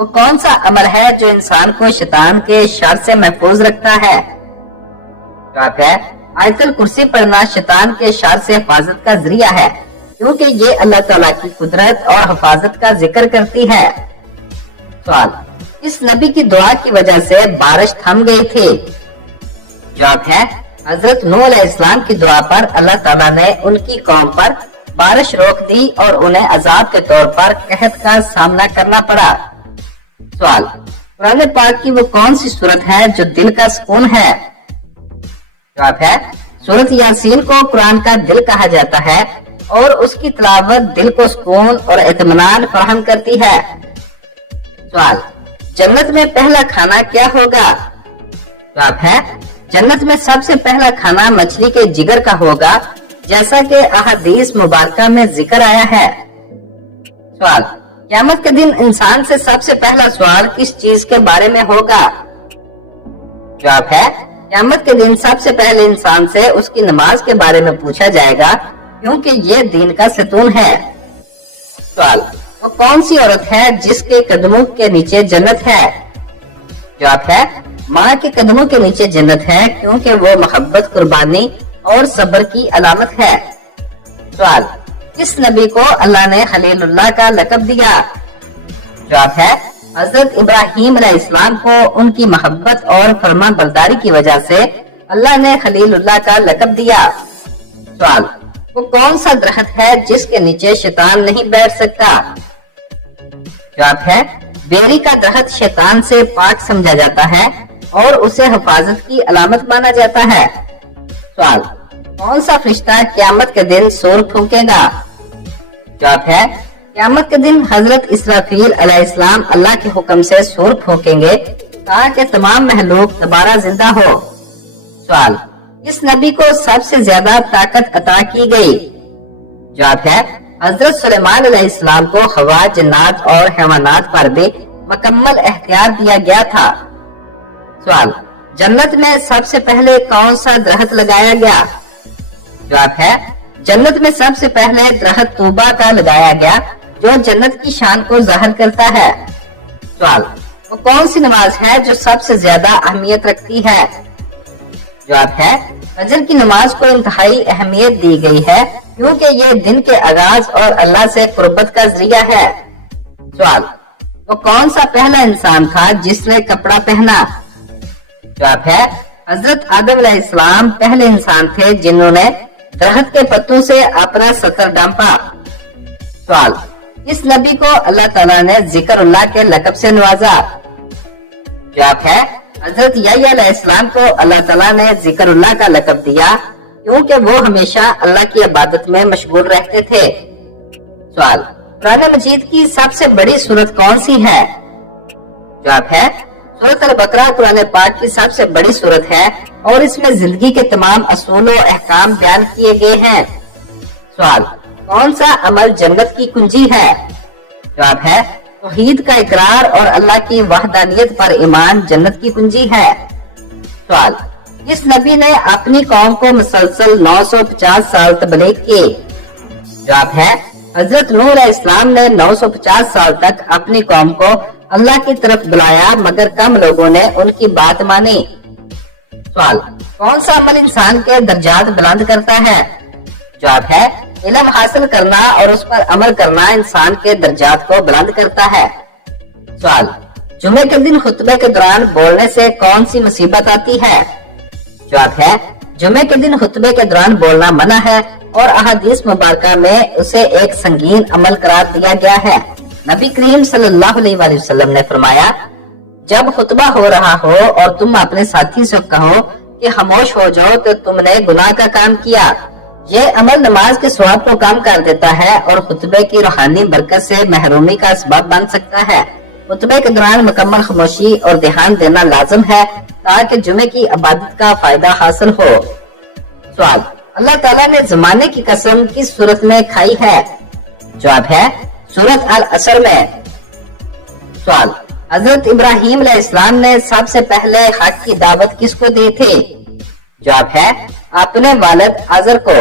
وہ کون سا عمل ہے جو انسان کو شیطان کے شر سے محفوظ رکھتا ہے؟ جواب ہے آیت الکرسی پڑھنا شیطان کے شر سے حفاظت کا ذریعہ ہے، کیونکہ یہ اللہ تعالیٰ کی قدرت اور حفاظت کا ذکر کرتی ہے۔ سوال، اس نبی کی دعا کی وجہ سے بارش تھم گئی تھی؟ جواب ہے حضرت نوح علیہ السلام کی دعا پر اللہ تعالیٰ نے ان کی قوم پر بارش روک دی اور انہیں عذاب کے طور پر قحط کا سامنا کرنا پڑا۔ سوال، قرآن پاک کی وہ کون سی سورت ہے جو دل کا سکون ہے؟ جواب ہے سورت یاسین کو قرآن کا دل کہا جاتا ہے اور اس کی تلاوت دل کو سکون اور اطمینان فراہم کرتی ہے۔ سوال، جنت میں پہلا کھانا کیا ہوگا؟ جواب ہے جنت میں سب سے پہلا کھانا مچھلی کے جگر کا ہوگا، جیسا کہ احادیث مبارکہ میں ذکر آیا ہے۔ سوال، قیامت کے دن انسان سے سب سے پہلا سوال کس چیز کے بارے میں ہوگا؟ جواب ہے قیامت کے دن سب سے پہلے انسان سے اس کی نماز کے بارے میں پوچھا جائے گا، کیونکہ یہ دین کا ستون ہے۔ سوال، وہ کون سی عورت ہے جس کے قدموں کے نیچے جنت ہے؟ جواب ہے ماں کے قدموں کے نیچے جنت ہے، کیونکہ وہ محبت، قربانی اور صبر کی علامت ہے۔ سوال، کس نبی کو اللہ نے خلیل اللہ کا لقب دیا؟ جواب ہے حضرت ابراہیم علیہ السلام کو ان کی محبت اور فرما برداری کی وجہ سے اللہ نے خلیل اللہ کا لقب دیا۔ سوال، وہ کون سا درخت ہے جس کے نیچے شیطان نہیں بیٹھ سکتا؟ جواب ہے بیری کا درخت شیطان سے پاک سمجھا جاتا ہے اور اسے حفاظت کی علامت مانا جاتا ہے۔ سوال، کون سا فرشتہ قیامت کے دن سور پھونکے گا؟ جواب ہے قیامت کے دن حضرت اسرافیل علیہ السلام اللہ کے حکم سے سور پھونکیں گے تاکہ تمام مخلوق دوبارہ زندہ ہو۔ سوال، اس نبی کو سب سے زیادہ طاقت عطا کی گئی؟ جواب ہے حضرت سلیمان علیہ السلام کو ہوا، جنات اور حیوانات پر بھی مکمل اختیار دیا گیا تھا۔ سوال، جنت میں سب سے پہلے کون سا درخت لگایا گیا؟ جواب ہے جنت میں سب سے پہلے درخت طوبہ کا لگایا گیا، جو جنت کی شان کو ظاہر کرتا ہے۔ سوال، وہ کون سی نماز ہے جو سب سے زیادہ اہمیت رکھتی ہے؟ جواب ہے فجر کی نماز کو انتہائی اہمیت دی گئی ہے، کیونکہ یہ دن کے آغاز اور اللہ سے قربت کا ذریعہ ہے۔ سوال، وہ کون سا پہلا انسان تھا جس نے کپڑا پہنا؟ جواب ہے حضرت آدم علیہ السلام پہلے انسان تھے جنہوں نے درخت کے پتوں سے اپنا سطر ڈھانپا۔ سوال، اس نبی کو اللہ تعالیٰ نے ذکر اللہ کے لقب سے نوازا؟ جواب ہے حضرت یحییٰ علیہ السلام کو اللہ تعالیٰ نے ذکر اللہ کا لقب دیا، کیونکہ وہ ہمیشہ اللہ کی عبادت میں مشغول رہتے تھے۔ سوال، قرآن مجید کی سب سے بڑی سورت کون سی ہے؟ جواب ہے سورت البقرہ قرآن پاک کی سب سے بڑی سورت ہے اور اس میں زندگی کے تمام اصول و احکام بیان کیے گئے ہیں۔ سوال، کون سا عمل جنت کی کنجی ہے؟ جواب ہے توحید کا اقرار اور اللہ کی وحدانیت پر ایمان جنت کی کنجی ہے۔ سوال، اس نبی نے اپنی قوم کو مسلسل 950 سال تبلیغ کی؟ جواب ہے حضرت نوح علیہ السلام نے 950 سال تک اپنی قوم کو اللہ کی طرف بلایا، مگر کم لوگوں نے ان کی بات مانی۔ سوال، کون سا عمل انسان کے درجات بلند کرتا ہے؟ جواب ہے علم حاصل کرنا اور اس پر عمل کرنا انسان کے درجات کو بلند کرتا ہے۔ سوال، جمعے کے دن خطبے کے دوران بولنے سے کون سی مصیبت آتی ہے؟ جواب ہے جمعے کے دن خطبے کے دوران بولنا منع ہے اور احادیث مبارکہ میں اسے ایک سنگین عمل قرار دیا گیا ہے۔ نبی کریم صلی اللہ علیہ وآلہ وسلم نے فرمایا، جب خطبہ ہو رہا ہو اور تم اپنے ساتھی سے کہو کہ خاموش ہو جاؤ تو تم نے گناہ کا کام کیا۔ یہ عمل نماز کے ثواب کو کم کر دیتا ہے اور خطبے کی روحانی برکت سے محرومی کا اسباب بن سکتا ہے۔ خطبے کے دوران مکمل خاموشی اور دھیان دینا لازم ہے تاکہ جمعے کی عبادت کا فائدہ حاصل ہو۔ سوال، اللہ تعالیٰ نے زمانے کی قسم کس صورت میں کھائی ہے؟ جواب ہے سورت العصر میں۔ سوال، حضرت ابراہیم علیہ السلام نے سب سے پہلے حق کی دعوت کس کو دی تھی؟ جواب ہے اپنے والد آزر کو۔